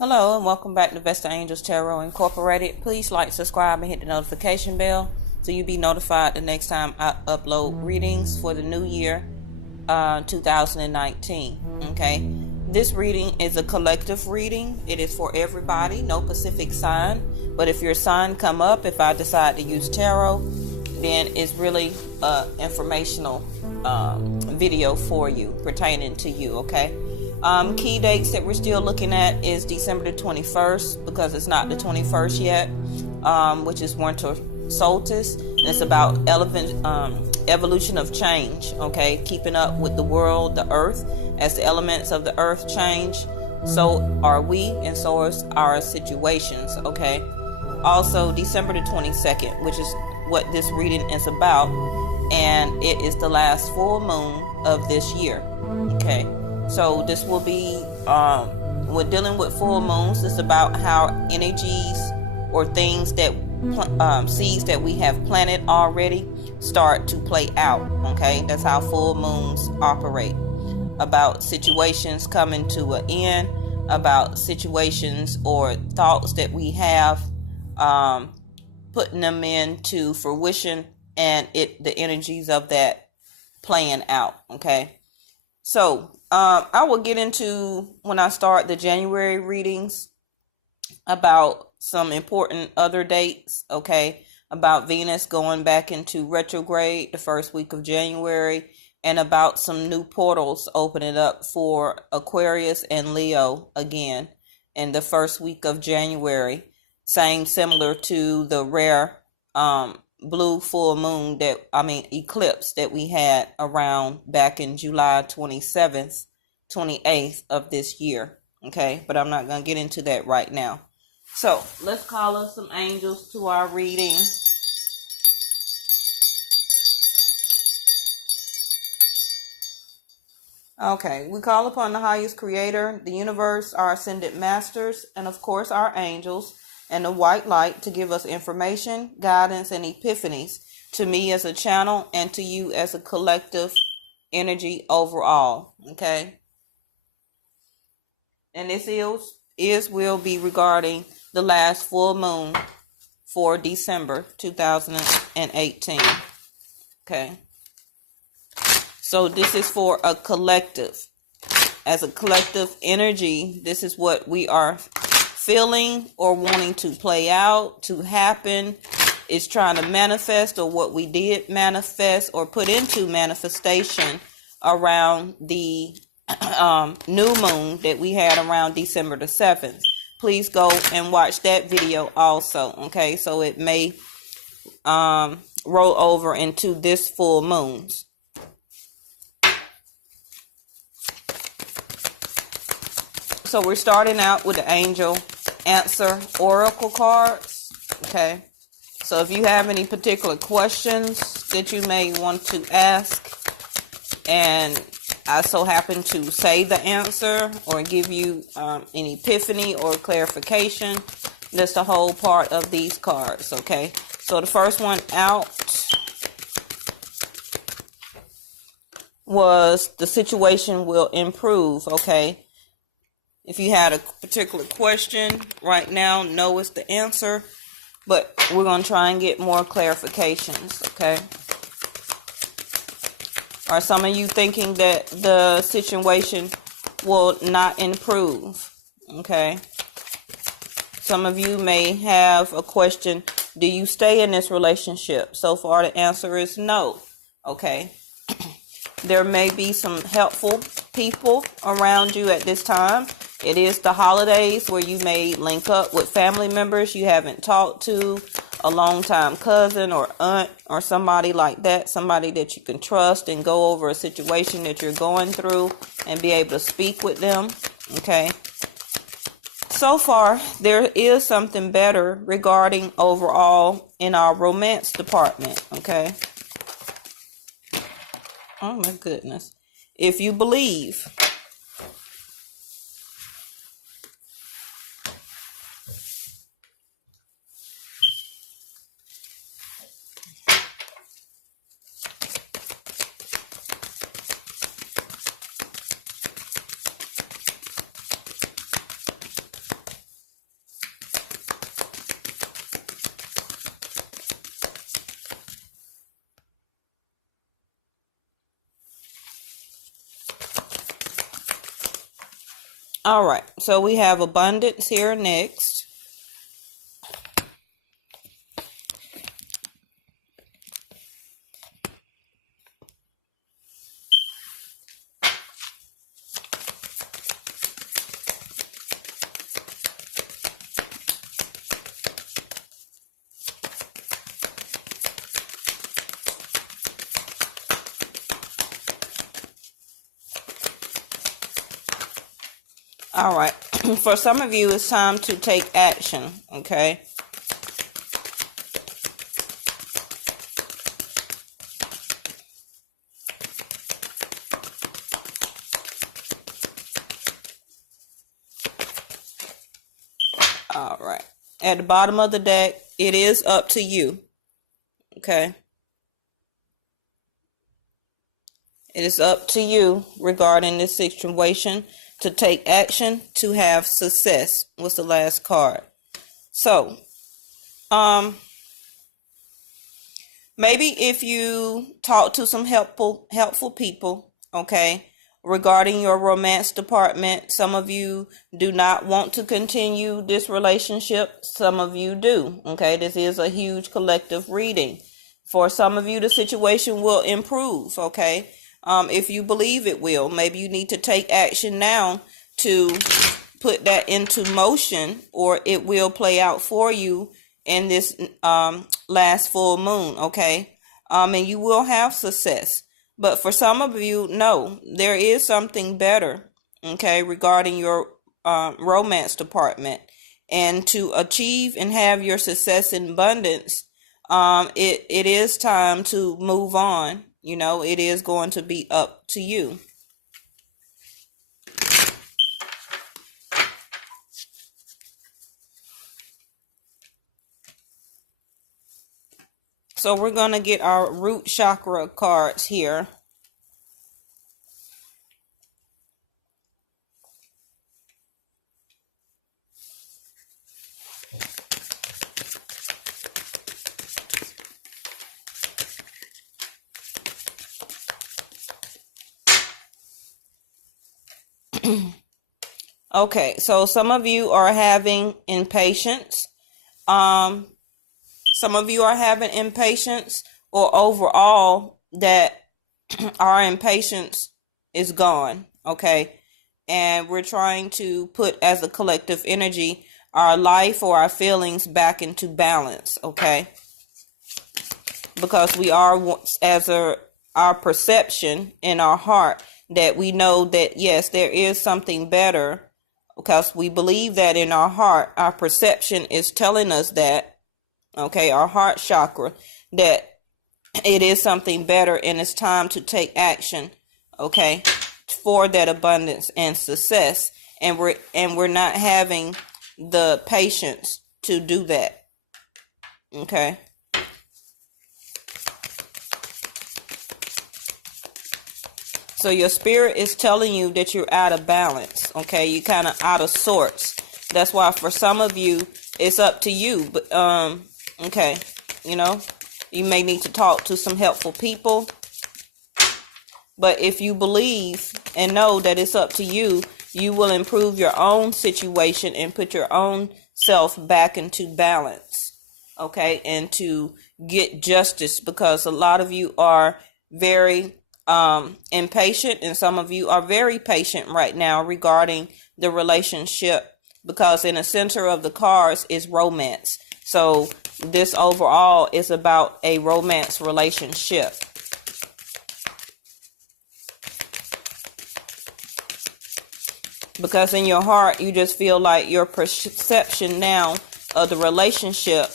Hello and welcome back to Vesta Angels Tarot Incorporated. Please like, subscribe, and hit the notification bell so you'll be notified the next time I upload readings for the new year 2019. Okay, this reading is a collective reading. It is for everybody, no specific sign. But if your sign come up, if I decide to use tarot, then it's really informational video for you, pertaining to you. Okay. Key dates that we're still looking at is December the 21st, because it's not the 21st yet, which is winter solstice. And it's about evolution of change, okay? Keeping up with the world, the earth. As the elements of the earth change, so are we, and so are our situations, okay? Also, December the 22nd, which is what this reading is about, and it is the last full moon of this year, okay? So this will be, we're dealing with full moons. It's about how energies or things that, seeds that we have planted already start to play out, okay? That's how full moons operate. About situations coming to an end, about situations or thoughts that we have, putting them into fruition, and the energies of that playing out, okay? So, I will get into, when I start the January readings, about some important other dates, okay? About Venus going back into retrograde the first week of January, and about some new portals opening up for Aquarius and Leo again in the first week of January. Similar to the rare blue full moon eclipse that we had around back in July 27th, 28th of this year. Okay, but I'm not going to get into that right now. So let's call us some angels to our reading. Okay, we call upon the highest creator, the universe, our ascended masters, and of course our angels, and the white light to give us information, guidance, and epiphanies to me as a channel and to you as a collective energy overall. Okay. And this will be regarding the last full moon for December 2018. Okay. So this is for a collective. As a collective energy, this is what we are feeling or wanting to play out, to happen, is trying to manifest, or what we did manifest or put into manifestation around the new moon that we had around December the 7th. Please go and watch that video also, okay? So it may roll over into this full moons. So we're starting out with the Angel Answer Oracle cards, okay? So if you have any particular questions that you may want to ask, and I so happen to say the answer or give you an epiphany or clarification, that's the whole part of these cards, okay? So the first one out was the situation will improve, okay? If you had a particular question right now, no is the answer, but we're going to try and get more clarifications, okay? Are some of you thinking that the situation will not improve, okay? Some of you may have a question, do you stay in this relationship? So far, the answer is no, okay? There may be some helpful people around you at this time. It is the holidays where you may link up with family members you haven't talked to, a long-time cousin or aunt or somebody like that, somebody that you can trust and go over a situation that you're going through and be able to speak with them, okay? So far, there is something better regarding overall in our romance department, okay? Oh my goodness. If you believe. All right, so we have abundance here next. All right, for some of you, it's time to take action, okay? All right, at the bottom of the deck, it is up to you, okay? It is up to you regarding this situation to take action to have success. What's the last card? So, maybe if you talk to some helpful people, okay, regarding your romance department, some of you do not want to continue this relationship. Some of you do, okay? This is a huge collective reading. For some of you, the situation will improve, okay? If you believe it will, maybe you need to take action now to put that into motion, or it will play out for you in this last full moon, okay? And you will have success. But for some of you, no, there is something better, okay, regarding your romance department. And to achieve and have your success in abundance, it is time to move on. You know, it is going to be up to you. So we're going to get our root chakra cards here. Okay, so some of you are having impatience. Some of you are having impatience, or overall that our impatience is gone, okay? And we're trying to put, as a collective energy, our life or our feelings back into balance, okay? Because we are, as our perception in our heart, that we know that, yes, there is something better, because we believe that in our heart. Our perception is telling us that, okay, our heart chakra, that it is something better and it's time to take action, okay, for that abundance and success. And we're not having the patience to do that, okay? So your spirit is telling you that you're out of balance, okay? You're kind of out of sorts. That's why for some of you, it's up to you. But okay, you know, you may need to talk to some helpful people. But if you believe and know that it's up to you, you will improve your own situation and put your own self back into balance, okay? And to get justice, because a lot of you are very impatient, and some of you are very patient right now regarding the relationship, because in the center of the cards is romance. So this overall is about a romance relationship. Because in your heart, you just feel like your perception now of the relationship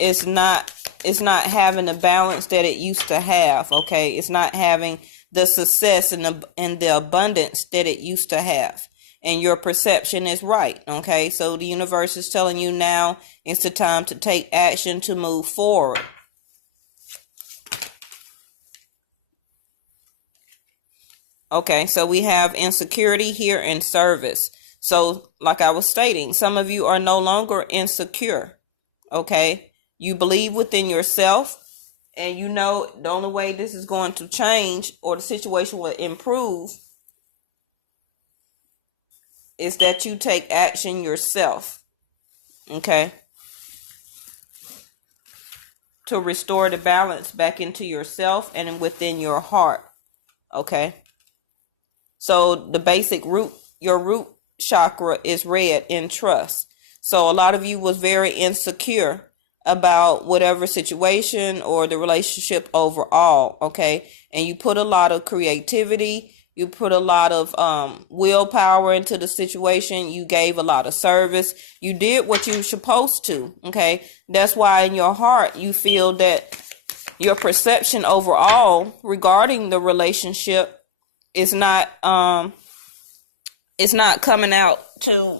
is not having the balance that it used to have, okay? It's not having the success and the abundance that it used to have. And your perception is right, okay? So the universe is telling you now it's the time to take action to move forward. Okay, so we have insecurity here in service. So like I was stating, some of you are no longer insecure, okay? You believe within yourself, and you know the only way this is going to change or the situation will improve is that you take action yourself, okay, to restore the balance back into yourself and within your heart, okay? So the basic root, your root chakra is red in trust. So a lot of you was very insecure about whatever situation or the relationship overall, okay? And you put a lot of creativity, you put a lot of willpower into the situation, you gave a lot of service, you did what you were supposed to, okay? That's why in your heart you feel that your perception overall regarding the relationship is not it's not coming out to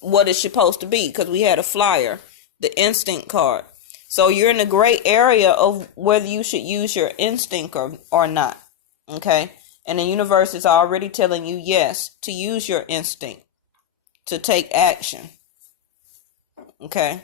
what it's supposed to be, because we had a flyer, the instinct card. So you're in a gray area of whether you should use your instinct or not, okay? And the universe is already telling you yes, to use your instinct, to take action, okay?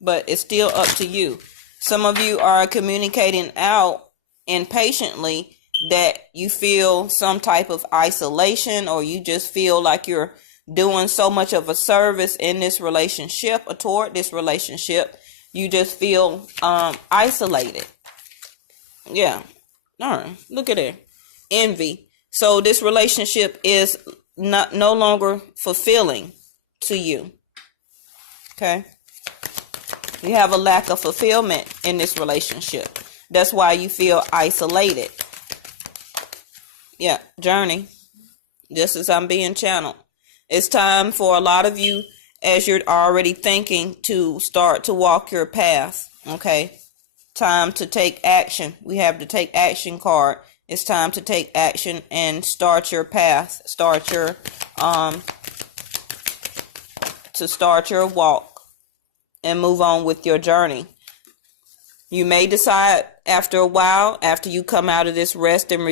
But it's still up to you. Some of you are communicating out impatiently that you feel some type of isolation, or you just feel like you're doing so much of a service in this relationship or toward this relationship, you just feel isolated. Yeah. All right. Look at it. Envy. So this relationship is no longer fulfilling to you. Okay. You have a lack of fulfillment in this relationship. That's why you feel isolated. Yeah. Journey. Just as I'm being channeled. It's time for a lot of you, as you're already thinking, to start to walk your path, okay? Time to take action. We have the take action card. It's time to take action and start your path. Start your walk and move on with your journey. You may decide after a while, after you come out of this rest and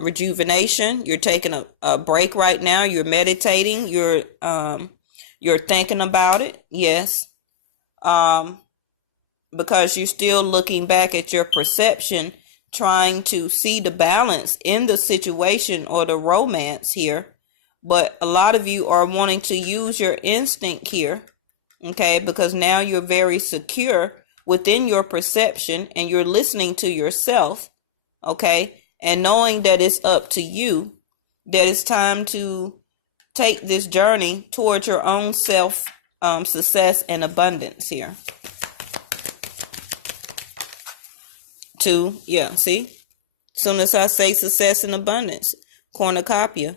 rejuvenation, you're taking a break right now. You're meditating. You're thinking about it. Yes. Because you're still looking back at your perception, trying to see the balance in the situation or the romance here. But a lot of you are wanting to use your instinct here. Okay. Because now you're very secure within your perception, and you're listening to yourself, okay, and knowing that it's up to you, that it's time to take this journey towards your own self success and abundance here. See, as soon as I say success and abundance, cornucopia.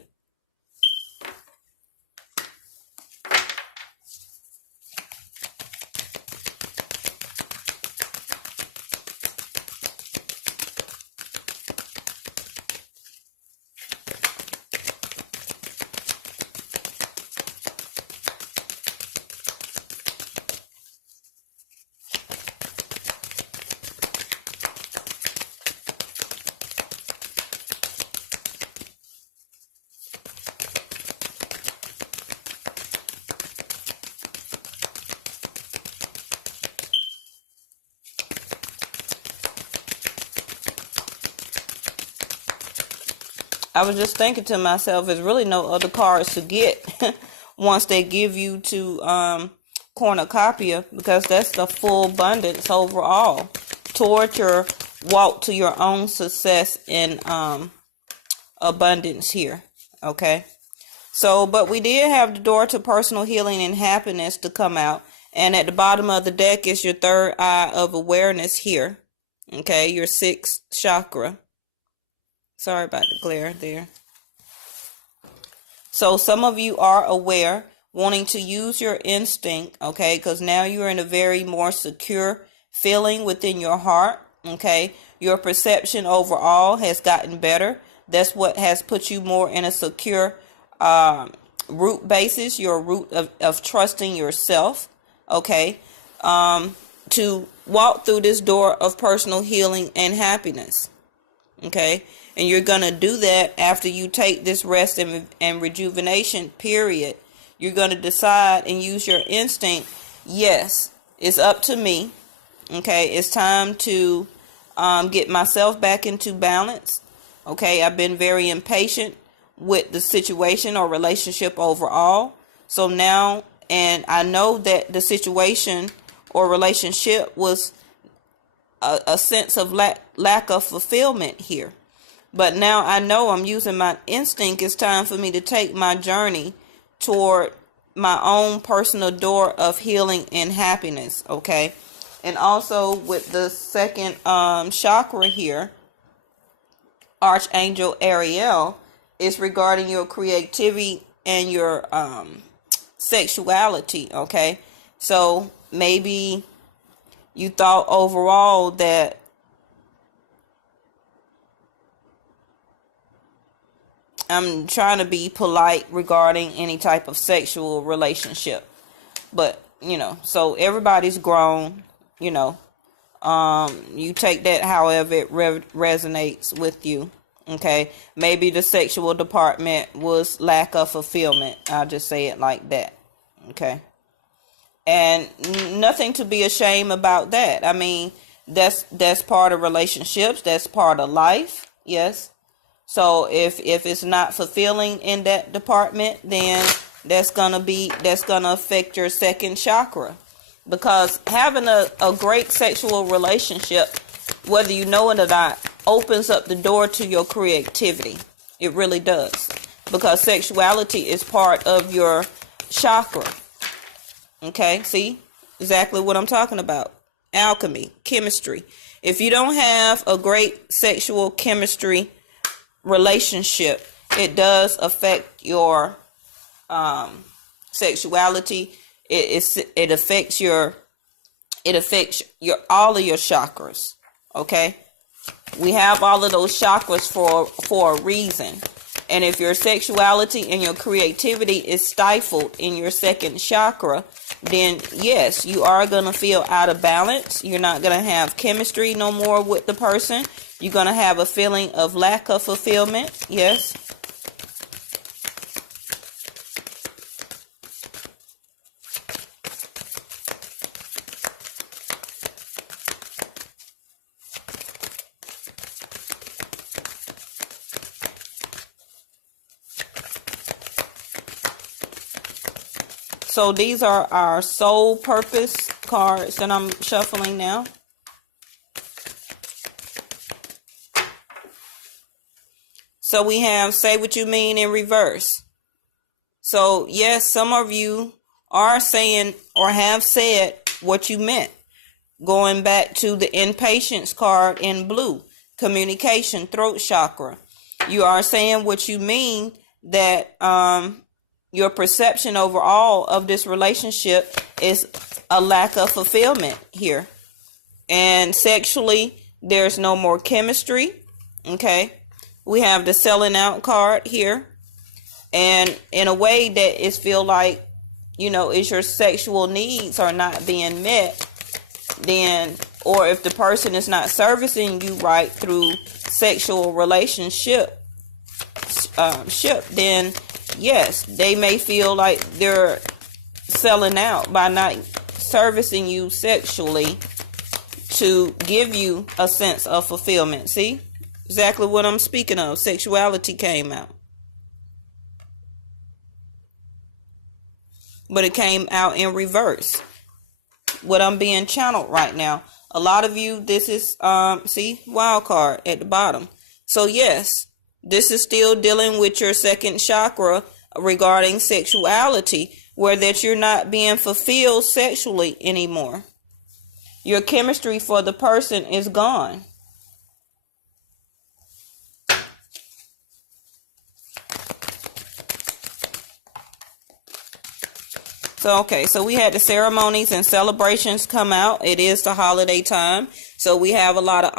I was just thinking to myself, there's really no other cards to get once they give you to cornucopia, because that's the full abundance overall toward your walk to your own success and abundance here. Okay. So, but we did have the door to personal healing and happiness to come out. And at the bottom of the deck is your third eye of awareness here. Okay. Your sixth chakra. Sorry about the glare there. So some of you are aware, wanting to use your instinct, okay, because now you're in a very more secure feeling within your heart, okay. Your perception overall has gotten better. That's what has put you more in a secure root basis, your root of trusting yourself, okay, to walk through this door of personal healing and happiness, okay. And you're going to do that after you take this rest and rejuvenation period. You're going to decide and use your instinct. Yes, it's up to me. Okay, it's time to get myself back into balance. Okay, I've been very impatient with the situation or relationship overall. So now, and I know that the situation or relationship was a sense of lack of fulfillment here. But now I know I'm using my instinct. It's time for me to take my journey toward my own personal door of healing and happiness. Okay. And also with the second chakra here, Archangel Ariel, is regarding your creativity and your sexuality. Okay. So maybe you thought overall that I'm trying to be polite regarding any type of sexual relationship. But, so everybody's grown, you take that however it resonates with you. Okay. Maybe the sexual department was lack of fulfillment. I'll just say it like that. Okay. And nothing to be ashamed about that. I mean, that's part of relationships. That's part of life. Yes. So if it's not fulfilling in that department, then that's gonna affect your second chakra. Because having a great sexual relationship, whether you know it or not, opens up the door to your creativity. It really does. Because sexuality is part of your chakra. Okay, see? Exactly what I'm talking about. Alchemy, chemistry. If you don't have a great sexual chemistry relationship, it does affect your sexuality. It affects your all of your chakras. Okay, we have all of those chakras for a reason. And if your sexuality and your creativity is stifled in your second chakra, then yes, you are going to feel out of balance. You're not going to have chemistry no more with the person. You're going to have a feeling of lack of fulfillment. Yes. So these are our soul purpose cards that I'm shuffling now. So we have say what you mean in reverse. So yes, some of you are saying or have said what you meant. Going back to the impatience card in blue, communication, throat chakra. You are saying what you mean, that your perception overall of this relationship is a lack of fulfillment here. And sexually, there's no more chemistry. Okay. We have the selling out card here. And in a way that is feel like, is your sexual needs are not being met, then, or if the person is not servicing you right through sexual relationship, then yes, they may feel like they're selling out by not servicing you sexually to give you a sense of fulfillment. See? Exactly what I'm speaking of. Sexuality came out. But it came out in reverse. What I'm being channeled right now. A lot of you, this is, see, wild card at the bottom. So yes, this is still dealing with your second chakra regarding sexuality, where that you're not being fulfilled sexually anymore. Your chemistry for the person is gone. So, okay, so we had the ceremonies and celebrations come out. It is the holiday time. So we have a lot of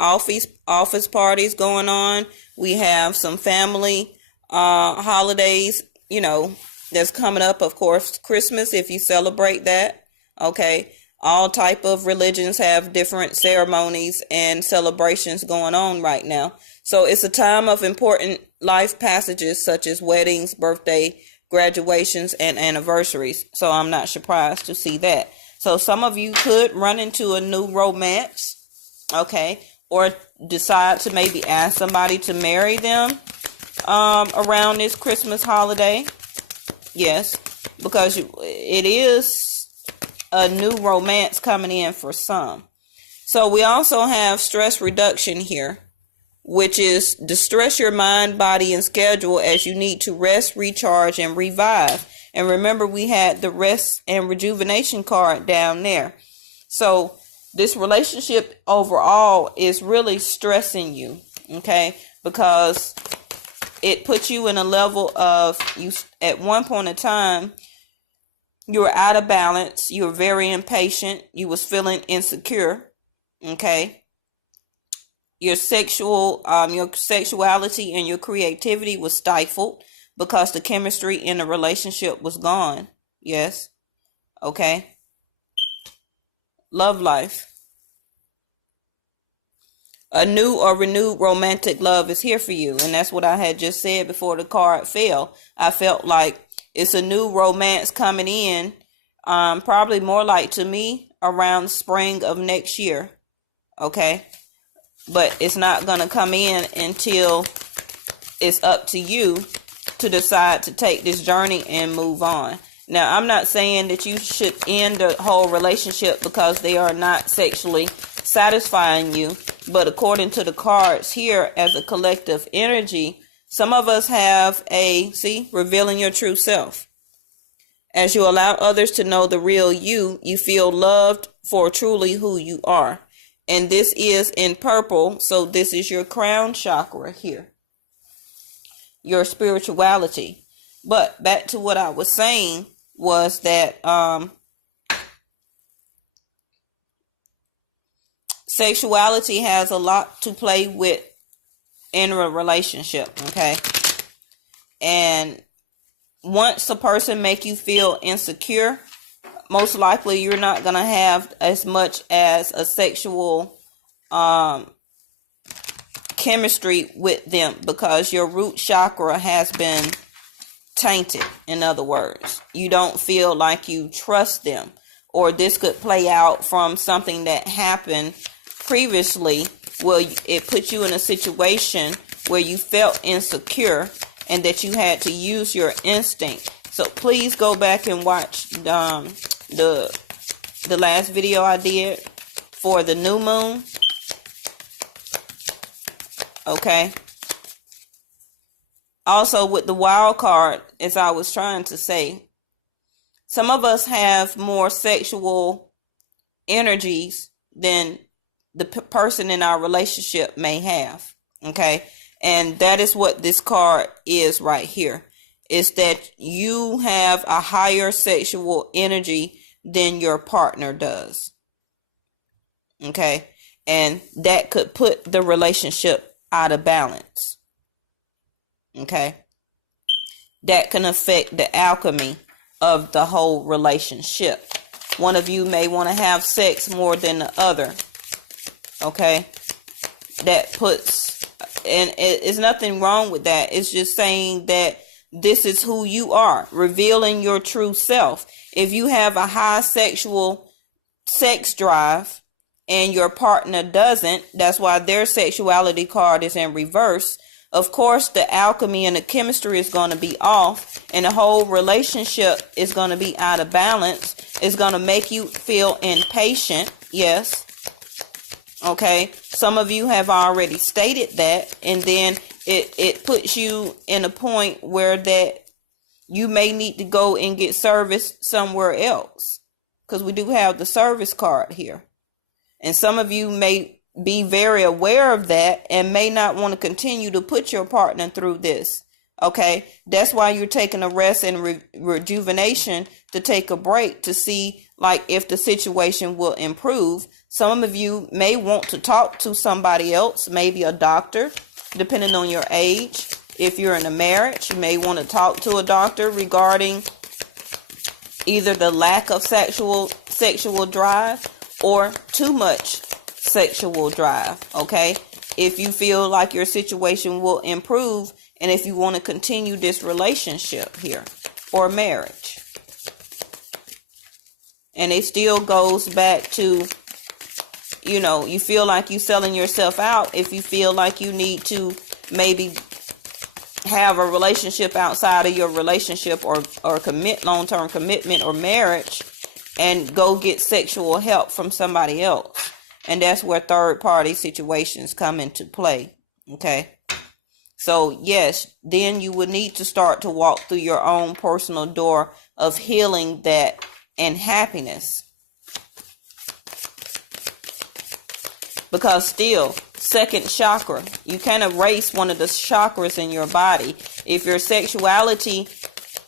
office parties going on. We have some family holidays, that's coming up. Of course, Christmas, if you celebrate that. Okay. All type of religions have different ceremonies and celebrations going on right now. So it's a time of important life passages such as weddings, birthday, graduations, and anniversaries. So I'm not surprised to see that. So some of you could run into a new romance, okay, or decide to maybe ask somebody to marry them. around this Christmas holiday. Yes, because it is a new romance coming in for some. So we also have stress reduction here, which is distress your mind, body, and schedule as you need to rest, recharge, and revive. And remember, we had the rest and rejuvenation card down there. So this relationship overall is really stressing you, okay? Because it puts you in a level of, you at one point in time, you were out of balance. You were very impatient. You was feeling insecure, okay? Your sexuality and your creativity was stifled because the chemistry in the relationship was gone. Yes. Okay. Love life. A new or renewed romantic love is here for you. And that's what I had just said before the card fell. I felt like it's a new romance coming in. Probably more like, to me, around spring of next year. Okay. But it's not going to come in until it's up to you to decide to take this journey and move on. Now, I'm not saying that you should end the whole relationship because they are not sexually satisfying you. But according to the cards here, as a collective energy, some of us have revealing your true self. As you allow others to know the real you, you feel loved for truly who you are. And this is in purple, so this is your crown chakra here. Your spirituality. But back to what I was saying was that sexuality has a lot to play with in a relationship, okay? And once a person make you feel insecure, most likely you're not going to have as much as a sexual chemistry with them because your root chakra has been tainted. In other words, you don't feel like you trust them, or this could play out from something that happened previously where it put you in a situation where you felt insecure and that you had to use your instinct. So please go back and watch the last video I did for the new moon. Okay. Also with the wild card, as I was trying to say, some of us have more sexual energies than the person in our relationship may have. Okay. And that is what this card is right here. Is that you have a higher sexual energy than your partner does. Okay. And that could put the relationship out of balance. Okay. That can affect the alchemy of the whole relationship. One of you may want to have sex more than the other. Okay. That puts, and it's nothing wrong with that. It's just saying that this is who you are, revealing your true self. If you have a high sexual sex drive and your partner doesn't, that's why their sexuality card is in reverse. Of course, the alchemy and the chemistry is going to be off, and the whole relationship is going to be out of balance. It's going to make you feel impatient. Yes. Okay. Some of you have already stated that, and then it puts you in a point where that you may need to go and get service somewhere else, because we do have the service card here. And some of you may be very aware of that and may not want to continue to put your partner through this. Okay. That's why you're taking a rest and rejuvenation, to take a break to see like if the situation will improve. Some of you may want to talk to somebody else, maybe a doctor, depending on your age. If you're in a marriage, you may want to talk to a doctor regarding either the lack of sexual drive or too much sexual drive. Okay. If you feel like your situation will improve, and if you want to continue this relationship here or marriage. And it still goes back to, you feel like you're selling yourself out. If you feel like you need to maybe have a relationship outside of your relationship or long-term commitment or marriage and go get sexual help from somebody else. And that's where third-party situations come into play. Okay. So yes, then you would need to start to walk through your own personal door of healing that and happiness. Because still, second chakra, you can't erase one of the chakras in your body. If your sexuality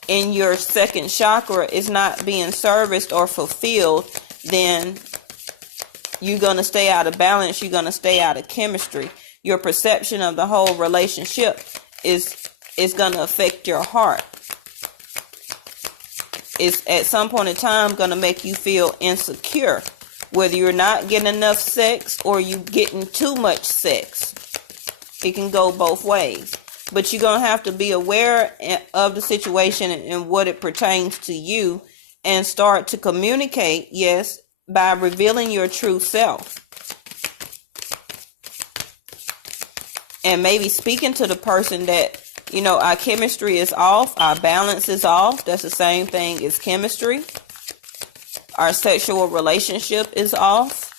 in your second chakra is not being serviced or fulfilled, then you're going to stay out of balance. You're going to stay out of chemistry. Your perception of the whole relationship is going to affect your heart. It's at some point in time going to make you feel insecure, whether you're not getting enough sex or you getting too much sex. It can go both ways. But you're going to have to be aware of the situation and what it pertains to you, and start to communicate, yes, by revealing your true self. And maybe speaking to the person that, you know, our chemistry is off, our balance is off. That's the same thing as chemistry. Our sexual relationship is off.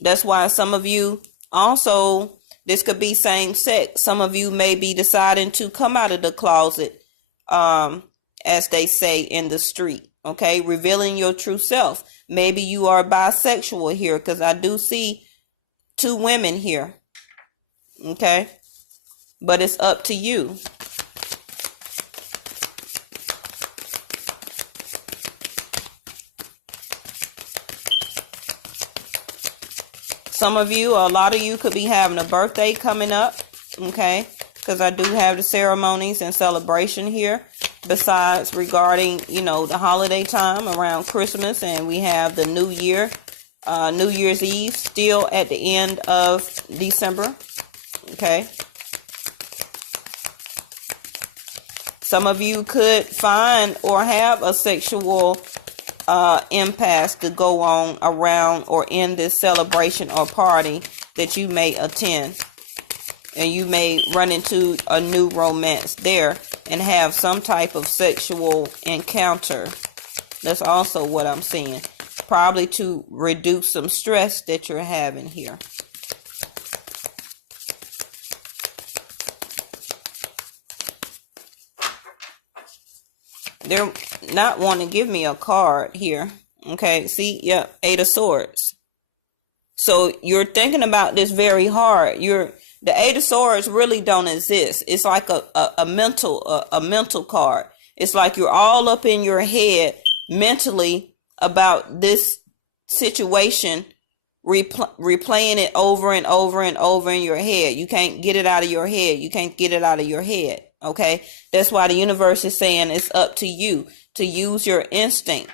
That's why some of you also, this could be same sex. Some of you may be deciding to come out of the closet, as they say in the street. Okay, revealing your true self. Maybe you are bisexual here, because I do see 2 women here. Okay, but it's up to you. Some of you, a lot of you could be having a birthday coming up, okay? Because I do have the ceremonies and celebration here. Besides regarding, you know, the holiday time around Christmas, and we have the New Year, New Year's Eve, still at the end of December, okay? Some of you could find or have a sexual impasse to go on around or in this celebration or party that you may attend. And you may run into a new romance there and have some type of sexual encounter. That's also what I'm seeing. Probably to reduce some stress that you're having here. They're not wanting to give me a card here. Okay, see, yeah, 8 of Swords. So you're thinking about this very hard. The 8 of Swords really don't exist. It's like a mental card. It's like you're all up in your head mentally about this situation, replaying it over and over and over in your head. You can't get it out of your head. You can't get it out of your head. Okay, that's why the universe is saying it's up to you to use your instinct,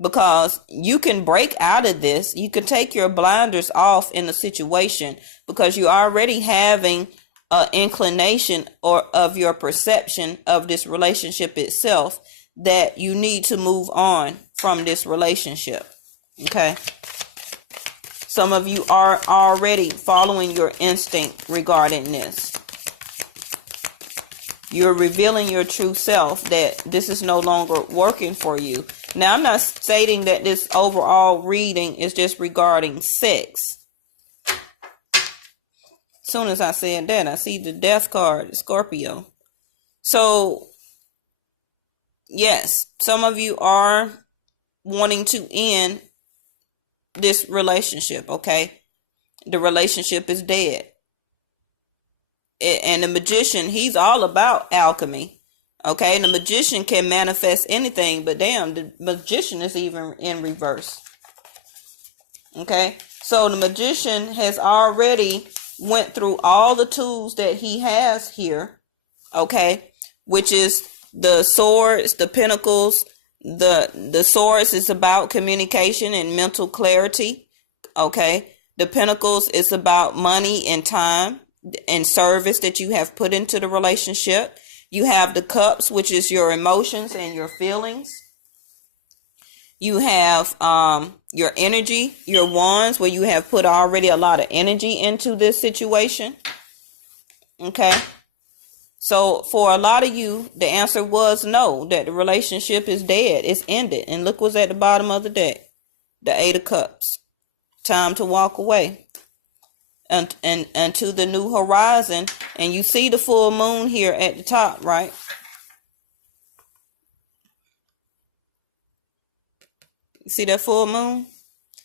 because you can break out of this. You can take your blinders off in the situation, because you're already having an inclination or of your perception of this relationship itself, that you need to move on from this relationship. Okay, some of you are already following your instinct regarding this. You're revealing your true self, that this is no longer working for you. Now, I'm not stating that this overall reading is just regarding sex. As soon as I said that, I see the Death card, Scorpio. So, yes, some of you are wanting to end this relationship, okay? The relationship is dead. And the Magician, he's all about alchemy. Okay, and the Magician can manifest anything, but damn, the Magician is even in reverse. Okay, so the Magician has already went through all the tools that he has here. Okay, which is the Swords, the Pentacles. The Swords is about communication and mental clarity. Okay, the Pentacles is about money and time and service that you have put into the relationship. You have the Cups, which is your emotions and your feelings. You have your energy, your Wands, where you have put already a lot of energy into this situation. Okay, So for a lot of you, the answer was no, that the relationship is dead. It's ended. And look what's at the bottom of the deck. The Eight of Cups. Time to walk away. And to the new horizon. And you see the full moon here at the top, right? You see that full moon?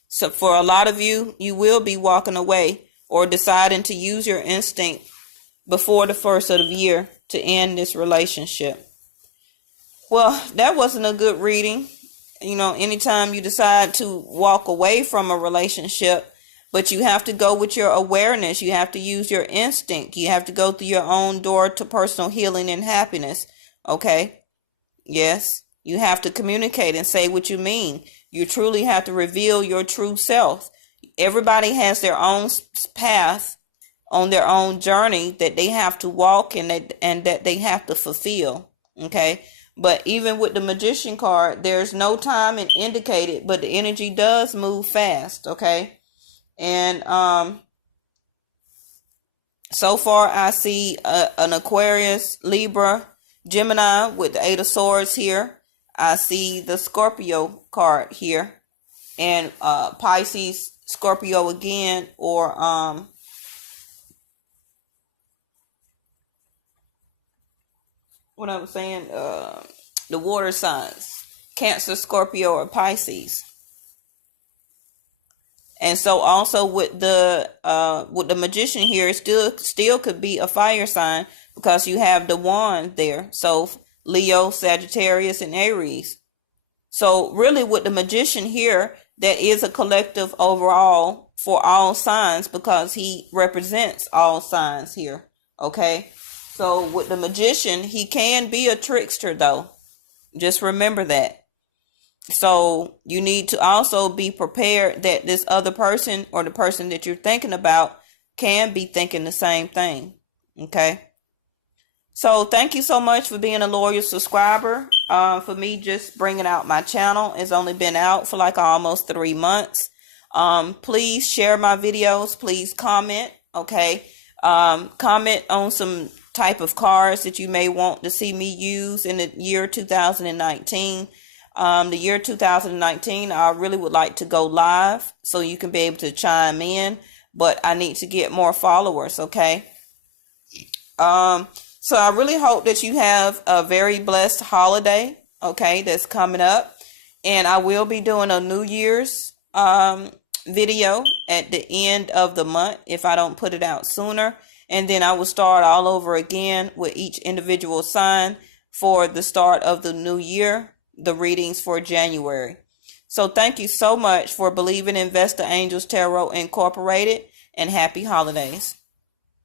So for a lot of you, you will be walking away or deciding to use your instinct before the first of the year to end this relationship. Well, that wasn't a good reading. You know, anytime you decide to walk away from a relationship, but you have to go with your awareness. You have to use your instinct. You have to go through your own door to personal healing and happiness. Okay? Yes. You have to communicate and say what you mean. You truly have to reveal your true self. Everybody has their own path on their own journey that they have to walk and that they have to fulfill. Okay? But even with the Magician card, there's no time indicated, but the energy does move fast. Okay? And so far I see an Aquarius, Libra, Gemini with the Eight of Swords here. I see the Scorpio card here, and Pisces, Scorpio again, or what I was saying, the water signs, Cancer, Scorpio, or Pisces. And so also with the Magician here, it still could be a fire sign because you have the wand there. So Leo, Sagittarius, and Aries. So really with the Magician here, that is a collective overall for all signs because he represents all signs here. Okay. So with the Magician, he can be a trickster though. Just remember that. So you need to also be prepared that this other person or the person that you're thinking about can be thinking the same thing. Okay. So thank you so much for being a loyal subscriber. For me just bringing out my channel. It's only been out for like almost 3 months. Please share my videos. Please comment. Okay. Comment on some type of cards that you may want to see me use in the year 2019. The year 2019, I really would like to go live so you can be able to chime in, but I need to get more followers. Okay. So I really hope that you have a very blessed holiday, okay, that's coming up. And I will be doing a New Year's video at the end of the month if I don't put it out sooner. And then I will start all over again with each individual sign for the start of the new year, the readings for January. So thank you so much for believing in Vesta Angels Tarot Incorporated, and happy holidays.